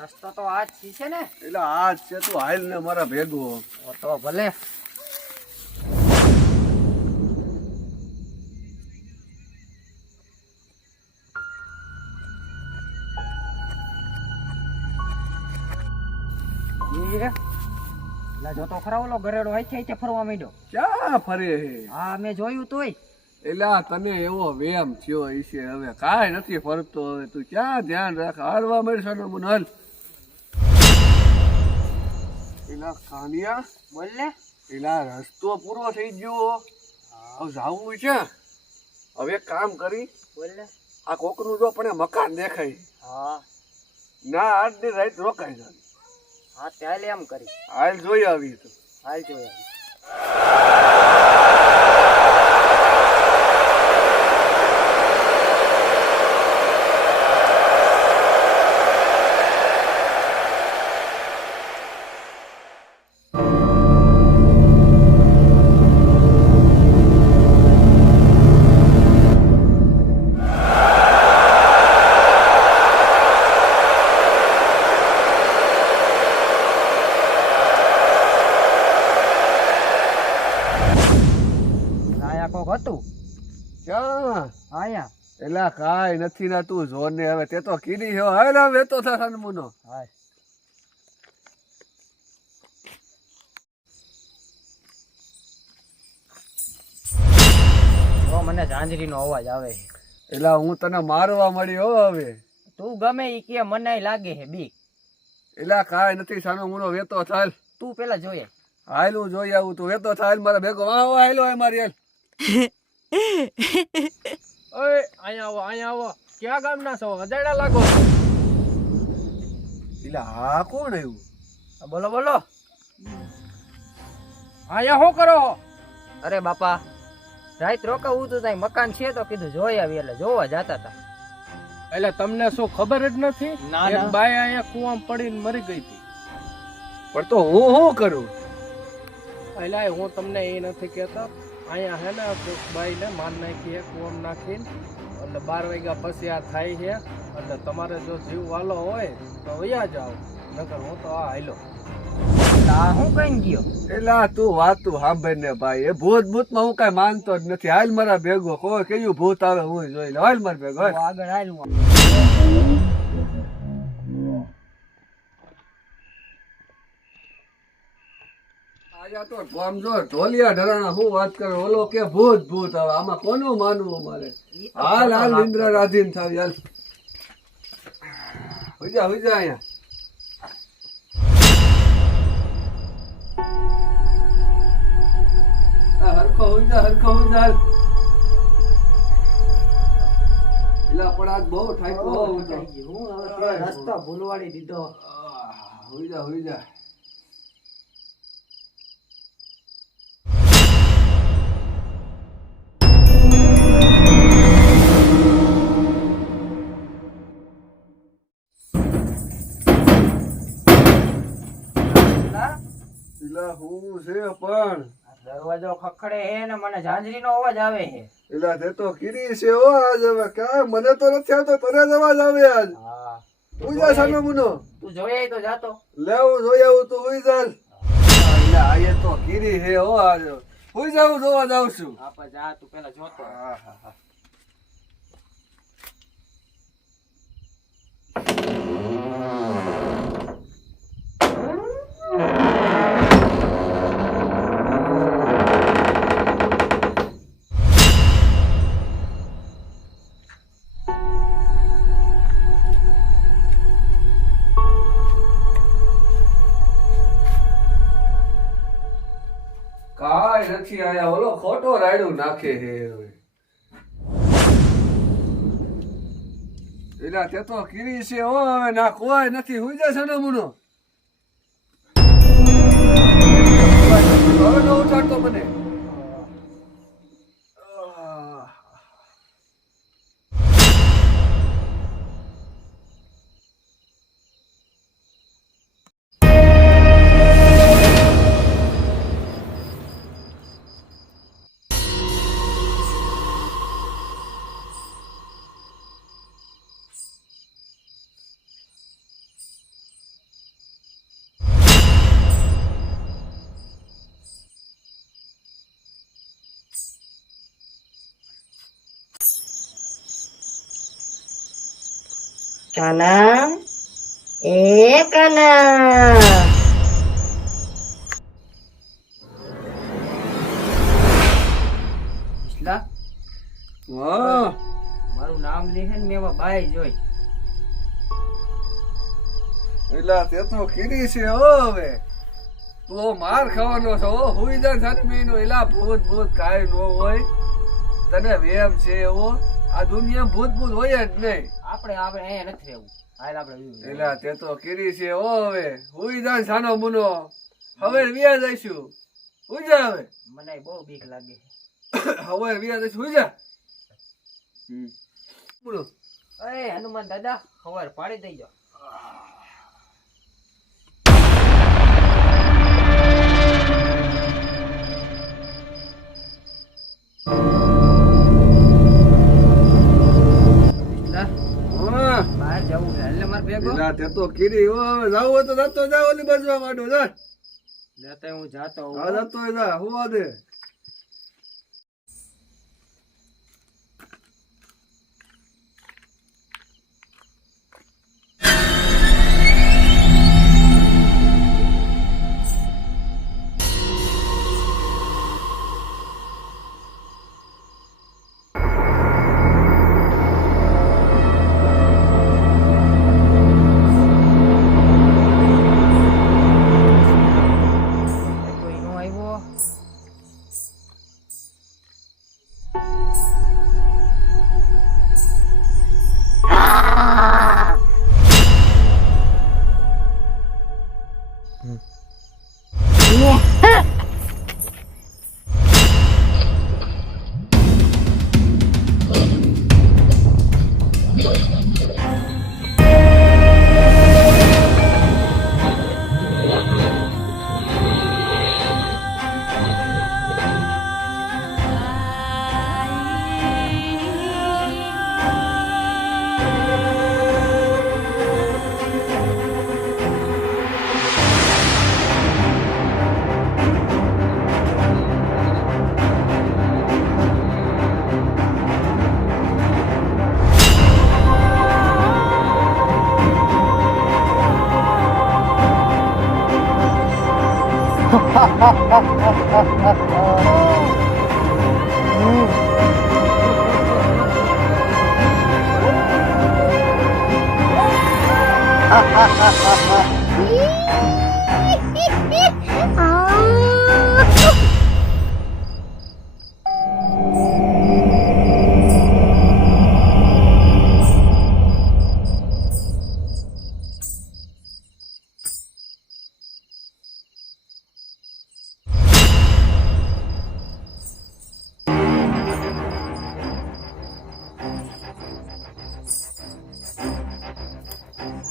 રસ્તો તો આ જ છે ને? એટલે આ જ છે, તું હાલ ને મારા ભેગો. તો ભલે. જો તો ખરા ઓલો ગરેડો આઈ ફરવા માંડ્યો. ક્યાં ફરે? હા મેં જોયું તોય. એલા તને એવો વેમ થયો હશે, હવે કાંઈ નથી ફરતો. હવે તું ક્યાં ધ્યાન રાખ, હાલવા મળશે ને મને હાલ. એલા ખાનિયા બોલ ને. એલા રસ્તો પૂરો થઈ ગયો, હવે જાવું છે. હવે એક કામ કરી, બોલ ને. આ કોકનું જો પણ મકાન દેખાય હા ના, આજ ની રાત રોકાઈ જાય. હા ચાલ એમ કરી. હાલ જોઈ આવી તો. હાલ જોઈ આવી. હતું ક્યાં આયા? એલા કાંઈ નથી ના, તું જોર ને. હવે તે તો કીધી છે. હાલ હવે તો થશે નમૂનો. હા મને ઝાંઝરીનો અવાજ આવે. એલા હું તને મારવા મળ્યો. હવે તું ગમે ઈ કે મને લાગે છે બીક. એલા કાંઈ નથી, સાનો મુનો વેતો થાલ. તું પેલા જોઈએ. હાલ હું જોઈ આવું, તું વેતો થાલ મારા ભેગો. આવો હાલો મારી હાલ. ઓય અહીંયા આવો, અહીંયા આવો. ક્યાં ગામના છો? અજાડા લાગો. એલા આ કોણ આવ્યું? બોલો બોલો. અહીંયા શું કરો? અરે બાપા, રાત રોકાવું તું ત્યાં મકાન છે તો કીધું જોઈ આવી, એટલે જોવા જતા હતા. એટલે તમને શું ખબર જ નથી? ના, એક ના. બાઈ અહીંયા કુવામાં પડીને મરી ગઈ હતી. પણ તો હું શું કરું? એટલે હું તમને એ નથી કહેતો. અહીંયા હે ને કોઈક બાઈને માર નાખી હે, કુવામાં નાખીને. એટલે 12 વાગ્યા પછી આ થાય છે. એટલે તમારે જો જીવ વાલો હોય તો વયા જાઓ, નકર હું તો આ હાલો. આ હું કઈ ગયો? એલા તું વાતું સાંભળ ને ભાઈ, એ ભૂત ભૂતમાં હું કઈ માનતો જ નથી. હાલ મારા ભેગો, કોઈ કયું ભૂત આવે હું જોઈ લે. હાલ મારા ભેગો હાલ. આગળ હાલું. આયા તો આમ જો ઢોલિયા ઢરાણા હું વાત કરે. ઓલો કે ભૂત ભૂત, હવે આમાં કોનું માનવું અમારે? હાલ હાલ ઇન્દ્ર રાધીન થાવ હાલ. હુઈ જા અહીંયા. હરખો હુઈ જા. એલા પણ આજ બહુ થાક્યો હું તો. હું હવે રસ્તો ભૂલવાડી દીધો. હુઈ જા. એલા હું છે પણ દરવાજો ખખડે હે ને મને ઝાંઝરીનો અવાજ આવે છે. એલા તે તો કીરી છે હો આજ. હવે કાંઈ મને તો નથી આવતો, તને જ અવાજ આવે આજ. હા હું જા સાનો મુનો. તું જોઈ તો જાતો. લેવું જોઈ આવું તું હુઈ જા. એલા આ તો કીરી હે હો આજ. હુઈ જાઉં જોવા જાઉં છું. આપા જા તું પેલા જોતો. હા. કાંઈ નથી આયા. ઓલો ખોટો રાયડું નાખે હે હવે. એલા તે તો કીરી છે હો હવે. ના કોઈ નથી. હુઈ જા સાનો મુનો. હવે ન ઉઠાડતો મને. કાના એ કાના વિસલા હા મારું નામ લીધે ને મેં એમાં બાય જોઈ. એલા તે તો કીરી છે હો હવે. તું માર ખાવાનો છો હો. હુઈ જા સાની મહિનો. એલા ભૂત કાંઈ ન હોય. તને વેમ છે એવો. આ દુનિયા ભૂત હોય જ નહીં. આપણે અહીંયા નથી રહેવું. હાલ આપણે એલા તે તો કીરી છે હો હવે. હુઈ જા સાનો મુનો. હવે વ્યા જઈશું. હુઈ જા હવે. મને બહુ બીક લાગે. હવે વ્યા જઈશું. હુઈ જા. બોલો. અરે હનુમાન દાદા ખબર પાડી દઈ જાઓ. હા બહાર જવું છે એટલે મારે ભેગો એલા તે તો કીરી હો હવે. જાવું હોય તો જતો જા ઓલી બાજુ માંડો જા. લેતા હું જાતો હોઉં. હા જતો જા. હોવા દે. કોઈ નો આવ્યો.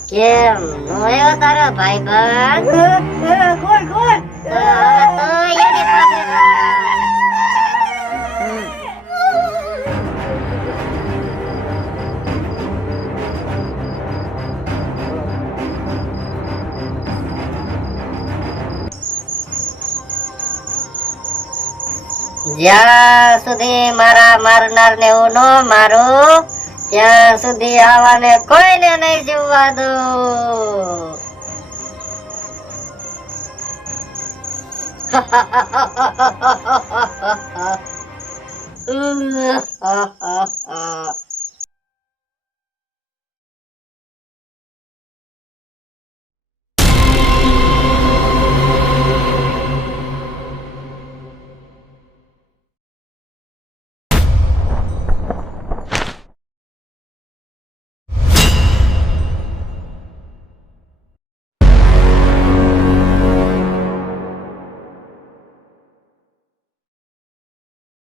કેમ નોયો તારો ભાઈબંધ? કોણ કોણ? તો એની પાસે જ્યાં સુધી મારા મારનાર ને હું નો મારું ત્યાં સુધી આવાને કોઈને નહીં જીવવા દઉં.